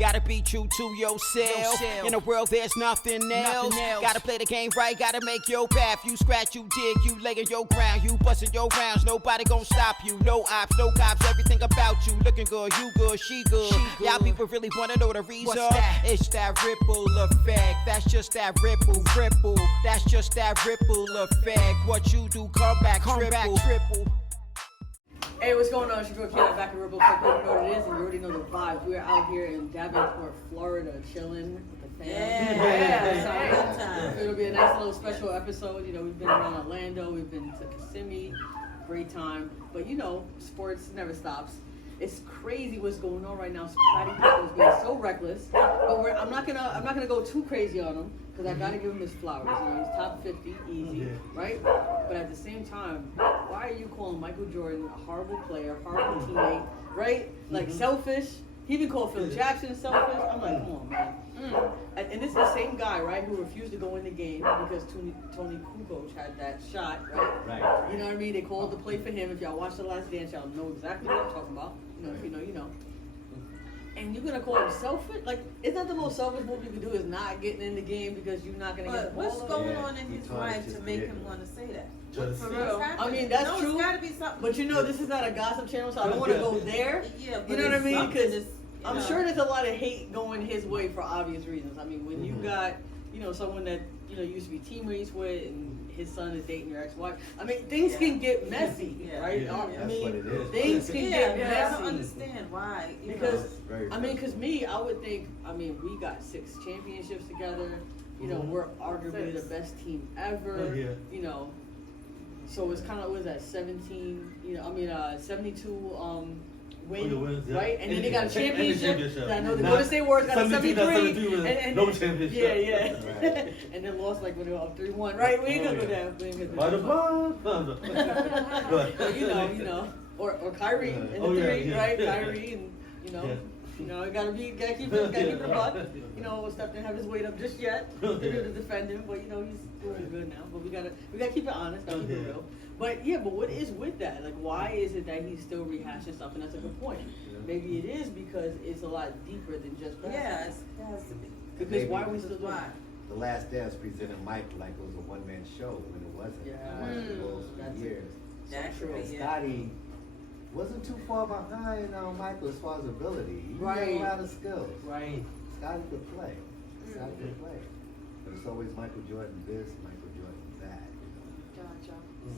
Gotta be true to yourself. In a world there's nothing else. Gotta play the game right, gotta make your path. You scratch, you dig, you lay in your ground. You bustin' your rounds, nobody gon' stop you. No ops, no cops, everything about you. Looking good, you good, she good. Y'all people really wanna know the reason? It's that ripple effect. That's just that ripple. That's just that ripple effect. What you do, come back triple. Hey, what's going on? It's your girl Kid. I'm back in Ripple Quick. You know what it is, and you already know the vibes. We're out here in Davenport, Florida, chilling with the fam. Yeah. It'll be a nice little special episode. You know, we've been around Orlando, we've been to Kissimmee, great time. But you know, sports never stops. It's crazy what's going on right now. Scottie Trippin is being so reckless, but I'm not gonna go too crazy on him because I gotta give him his flowers. You know, he's top 50, easy, right? But at the same time, why are you calling Michael Jordan a horrible player, horrible teammate, right? Like selfish. He even called Phil Jackson selfish. I'm like, come on, man. And this is the same guy, right, who refused to go in the game because Tony Kukoc had that shot, right? You know what I mean? They called the play for him. If y'all watch The Last Dance, y'all know exactly what I'm talking about. You know, if you know, you know. And you're gonna call him selfish? Like, isn't that the most selfish move you can do? Is not getting in the game because you're not gonna get the ball. What's going on in his life to make him want to say that? For real. I mean, that's true. It's gotta be something. But you know, this is not a gossip channel, so I don't want to go there. Yeah, you know what I mean? Because I'm sure there's a lot of hate going his way for obvious reasons. I mean, when you got, you know, someone that, you know, used to be teammates with and his son is dating your ex-wife, I mean, things can get messy, right? I mean, things can get messy. I don't understand why. Because, because me, I would think, I mean, we got 6 championships together. You know, we're arguably the best team ever. You know, so it's kind of, what was that, 72 wins, right? And then they got a championship. I know the Golden State Warriors got a 73. And no championship. Yeah. And then lost like when they were up 3-1, right? We ain't gonna go down. But you know, or Kyrie in the 3, right? Kyrie and you know, gotta keep it up. You know, Steph didn't have his weight up just yet. They're gonna defend him, but you know he's doing good now. But we gotta keep it honest, gotta keep it real. But yeah, but what is with that? Like, why is it that he's still rehashing stuff? And that's a good point. Maybe it is because it's a lot deeper than just basketball. Yeah, it has to be. Because why are we still doing The Last Dance presented Mike like it was a one-man show when it wasn't. I watched the Bulls for years. That's true. Scottie wasn't too far behind Michael as far as ability. He had a lot of skills. Right. Scottie could play. But it's always Michael Jordan this, Michael Jordan that. Gotcha.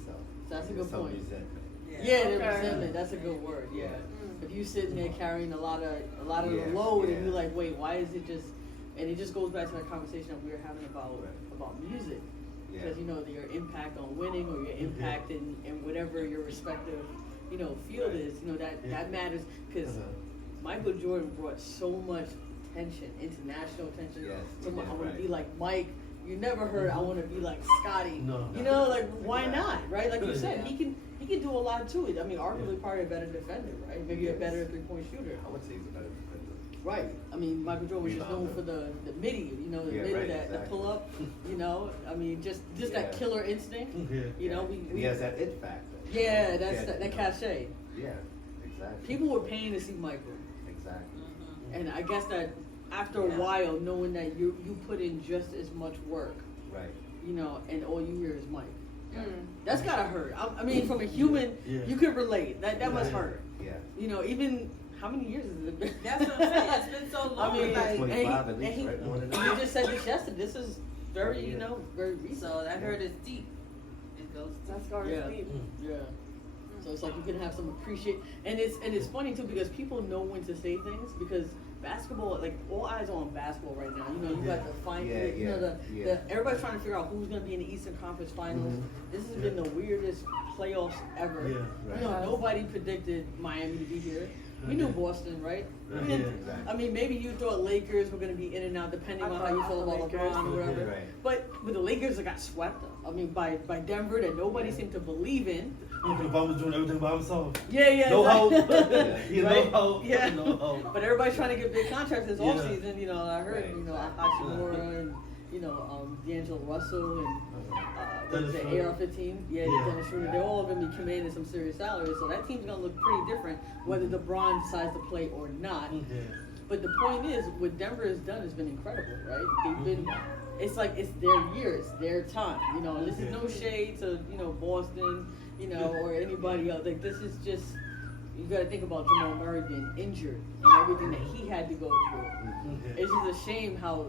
So that's a good point. Resentment. Yeah, the resentment. That's a good word. Yeah. If you sitting there carrying a lot of the load, and you're like, wait, why is it just? And it just goes back to that conversation that we were having about music, because you know your impact on winning or your impact in whatever your respective field is. You know that matters because Michael Jordan brought so much attention, international attention. I want to be like Mike. You never heard I want to be like Scottie. No. You know, like why not, right? Like you said, he can do a lot to it. I mean, arguably probably a better defender, right? Maybe a better 3-point shooter. I would say he's a better defender. Right. I mean, Michael Jordan was just known for the midi, the midi, the pull up. You know, I mean, just that killer instinct. You know, he has that it factor. Yeah, that's that cachet. Yeah, exactly. People were paying to see Michael. Exactly. And I guess that after a while, knowing that you put in just as much work, right? You know, and all you hear is Mike. That's gotta hurt. I mean, from a human, you could relate. That must hurt. Yeah. You know, even how many years has it been? That's what I'm saying. It's been so long. I mean, like, 25 at least, right? You just said this yesterday. This is very, very recent. So that hurt is deep. It goes. That's deep. Yeah. So it's like you can have some appreciation, and it's funny too because people know when to say things because basketball, like all eyes are on basketball right now. You know, you got the final, the everybody's trying to figure out who's going to be in the Eastern Conference Finals. This has been the weirdest playoffs ever. You know, nobody predicted Miami to be here. We knew Boston, right? I mean, maybe you thought Lakers were going to be in and out depending on how you feel about LeBron or whatever. But the Lakers got swept, I mean, by Denver that nobody seemed to believe in. LeBron was doing everything by himself. No hope. No hope. But everybody's trying to get big contracts this offseason. You know, I heard, Hachimura and, D'Angelo Russell and what is it, AR-15? Dennis Schroeder. They're all going to be commanding some serious salaries. So that team's going to look pretty different whether LeBron decides to play or not. But the point is, what Denver has done has been incredible, right? They've been, it's like it's their year, it's their time. You know, and this is no shade to Boston, or anybody else. Like this is just. You got to think about Jamal Murray being injured and everything that he had to go through. It's just a shame how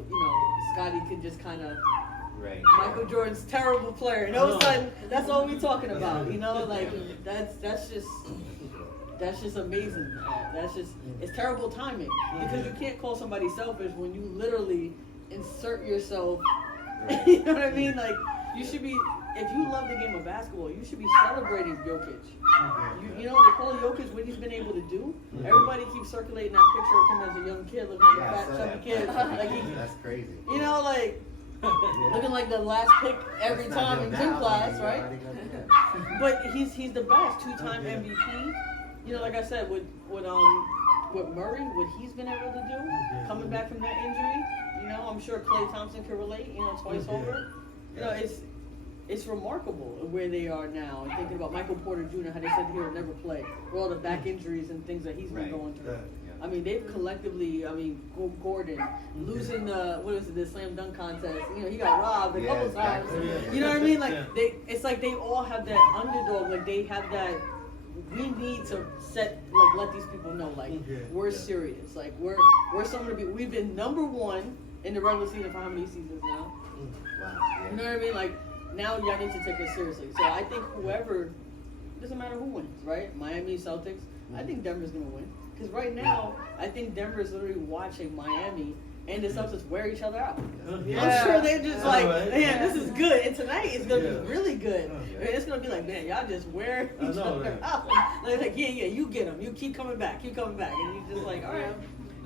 Scottie could just kind of. Right. Michael Jordan's terrible player, and all of a sudden that's all we talking about. Like that's just amazing. It's terrible timing because you can't call somebody selfish when you literally insert yourself. You know what I mean? Like you should be. If you love the game of basketball, you should be celebrating Jokic. Nikola Jokic, what he's been able to do. Everybody keeps circulating that picture of him as a young kid, looking like a fat, chubby kid. That's crazy. Looking like the last pick every time in gym class, right? But he's the best, 2-time MVP. Like I said, with Murray, what he's been able to do, coming back from that injury, I'm sure Klay Thompson can relate. Twice over. It's remarkable where they are now. And thinking about Michael Porter Jr., how they said he would never play, with all the back injuries and things that he's been going through. I mean, they've collectively. Gordon losing the slam dunk contest. He got robbed a couple times. You know what I mean? Like it's like they all have that underdog. Like they have that. We need to let these people know, we're serious. Like we're something to be. We've been number one in the regular season for how many seasons now? Wow. You know what I mean? Like. Now y'all need to take it seriously. So I think whoever, doesn't matter who wins, right? Miami, Celtics, I think Denver's going to win. Because right now, I think Denver's literally watching Miami and the Celtics wear each other out. I'm sure they're just man, this is good. And tonight is going to be really good. And it's going to be like, man, y'all just wear each other out. Like, yeah, you get them. You keep coming back. And you're just like, all right.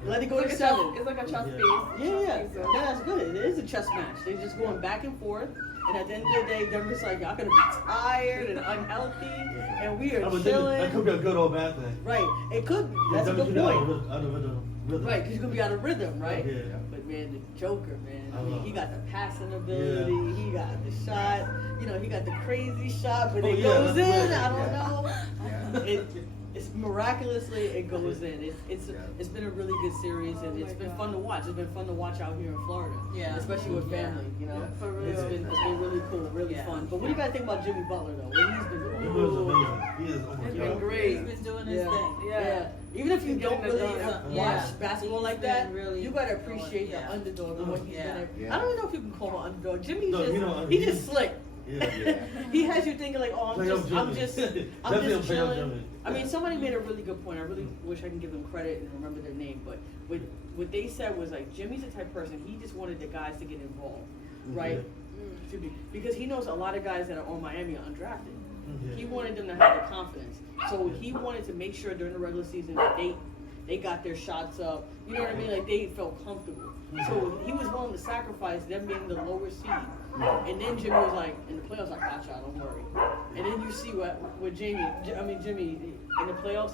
Let it go to 7. It's like a chess piece. Yeah, that's good. It is a chess match. They're just going back and forth. And at the end of the day, Denver's like, y'all gonna be tired and unhealthy, and we are chilling. That could be a good or bad thing. Right, it could be. That's a good point. Out of rhythm. Right, because you're gonna be out of rhythm, right? Yeah. But man, the Joker, man, he got the passing ability, he got the shot, he got the crazy shot, but it goes in. I don't know. It's miraculously it goes in. It's been a really good series, and it's been fun to watch. It's been fun to watch out here in Florida, especially with family. For real. It's been really cool, really fun. But what do you guys think about Jimmy Butler though? What he's been doing? It was amazing. He is It's been great. He's been doing his thing. Yeah. Even if you don't really watch basketball like that, really you gotta appreciate the underdog and what he's been. I don't even know if you can call him an underdog. Jimmy's he's just slick. He has you thinking like, oh, I'm just chilling. I mean, somebody made a really good point. I really wish I can give them credit and remember their name, but what they said was like, Jimmy's the type of person, he just wanted the guys to get involved, right? Because he knows a lot of guys that are on Miami are undrafted. He wanted them to have the confidence. So he wanted to make sure during the regular season that they got their shots up. You know what I mean? Like they felt comfortable. So he was willing to sacrifice them being the lower seed. And then Jimmy was like, in the playoffs, I got y'all, don't worry. And then you see what Jimmy, in the playoffs,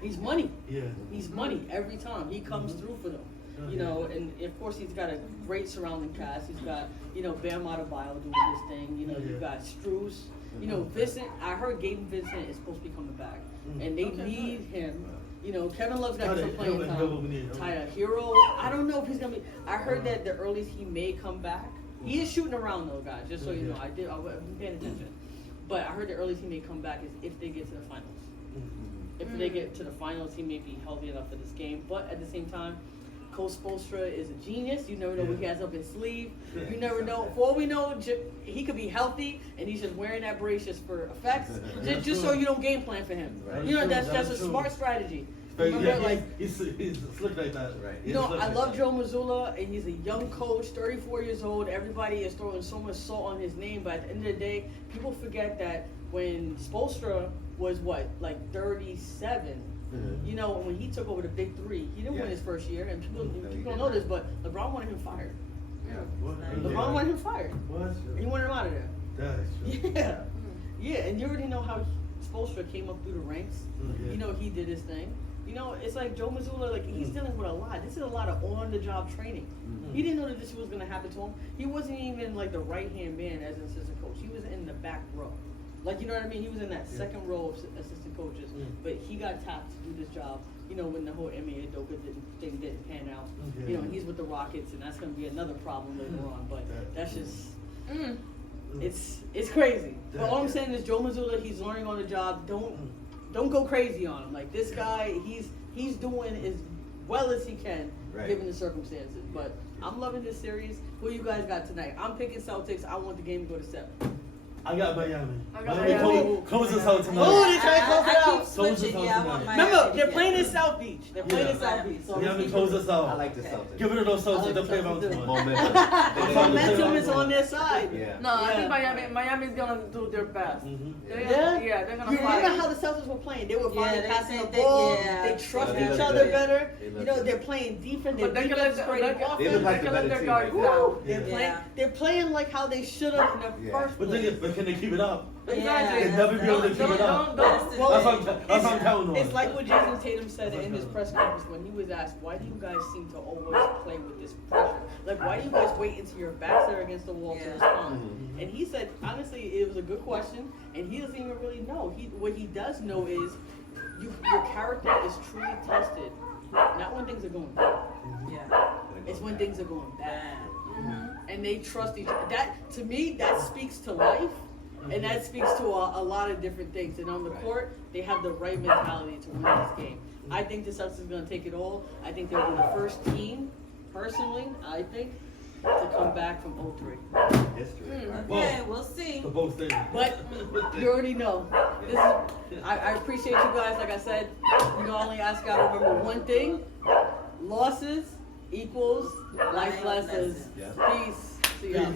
he's money. Yeah. He's money every time. He comes through for them. And of course he's got a great surrounding cast. He's got, Bam Adebayo doing his thing. You've got Strus. Vincent, I heard Gabe Vincent is supposed to be coming back. And they need him. Kevin Love's got some playing time. Tyler Hero, I don't know if he's going to be. I heard that the earliest he may come back. He is shooting around though, guys, just so you know. I've been paying attention. But I heard the earliest he may come back is if they get to the finals. If they get to the finals, he may be healthy enough for this game. But at the same time, Coach Spoelstra is a genius. You never know what he has up his sleeve. You never know. For all we know, he could be healthy, and he's just wearing that brace just for effects, just so you don't game plan for him. Right. That's a smart strategy. Remember, he's slick like that. Right. I love Joe Mazzulla, and he's a young coach, 34 years old. Everybody is throwing so much salt on his name, but at the end of the day, people forget that when Spoelstra was 37. When he took over the Big Three, he didn't win his first year, and people don't know this, but LeBron wanted him fired. LeBron wanted him fired. He wanted him out of there. That's true. Yeah, and you already know how Spoelstra came up through the ranks. He did his thing. It's like Joe Mazzulla, he's dealing with a lot. This is a lot of on-the-job training. He didn't know that this was going to happen to him. He wasn't even the right-hand man as an assistant coach. He was in the back row. You know what I mean? He was in that second row of assistant coaches. But he got tapped to do this job you know, when the whole Emi Udoka thing didn't pan out. Okay. You know, he's with the Rockets, and that's going to be another problem later on. But that's just, it's crazy. But all I'm saying is Joe Mazzulla, he's learning on the job. Don't go crazy on him. Like this guy, he's doing as well as he can, given the circumstances. But I'm loving this series. Who you guys got tonight? I'm picking Celtics. I want the game to go to 7. I got Miami. I got Miami. Close us out tonight. Oh, they try to close it I out. keep switching. Yeah, I want Miami. Remember, to they're get playing it. in South Beach. They're playing in South Beach. So Miami, close us out. I like the Celtics. Give it to those I Celtics. like Don't play the about Celtics. too much. Momentum. The momentum is on their side. Yeah. No, I think Yeah. Miami's gonna do their best. Yeah? They're gonna You remember fight. how the Celtics were playing? They were finally they passing the said that- ball. yeah. They trust Yeah, they each look other good. better. They You look know, good. they're playing defense. But Their they can defense is let great. the- Offense. They look like the let better their team guards right down. They're they're playing like how they should have in the Yeah. first But place. can they keep it up? Exactly. They'll never be able to keep it up. Don't. Well, That's what I'm counting on. It's like what Jason Tatum said in his press conference when he was asked, why do you guys seem to always play with this pressure? Like, why do you guys wait until your backs are against the wall to respond? And he said, honestly, it was a good question, and he doesn't even really know. What he does know is your character is truly tested, not when things are going good. Yeah. It's when things are going bad. Mm-hmm. And they trust each other. That, to me, that speaks to life. And that speaks to a lot of different things. And on the court, they have the right mentality to win this game. I think the Celtics is going to take it all. I think they'll be the first team, personally, I think, to come back from 0-3. History. Okay, we'll see. For both things. But you already know. This is, I appreciate you guys. Like I said, you can only ask God to remember one thing. Losses equals life lessons. Yeah. Peace. See y'all.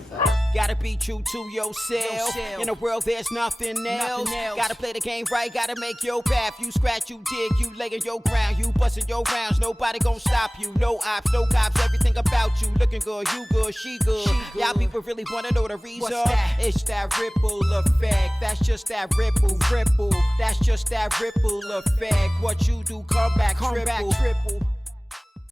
Gotta be true to yourself. In a world, there's nothing else. Gotta play the game right, gotta make your path. You scratch, you dig, you lay in your ground. You bustin' your rounds, nobody gon' stop you. No ops, no cops, everything about you. Looking good, you good, she good. Y'all people really wanna know the reason? It's that ripple effect. That's just that ripple. That's just that ripple effect. What you do, come back triple.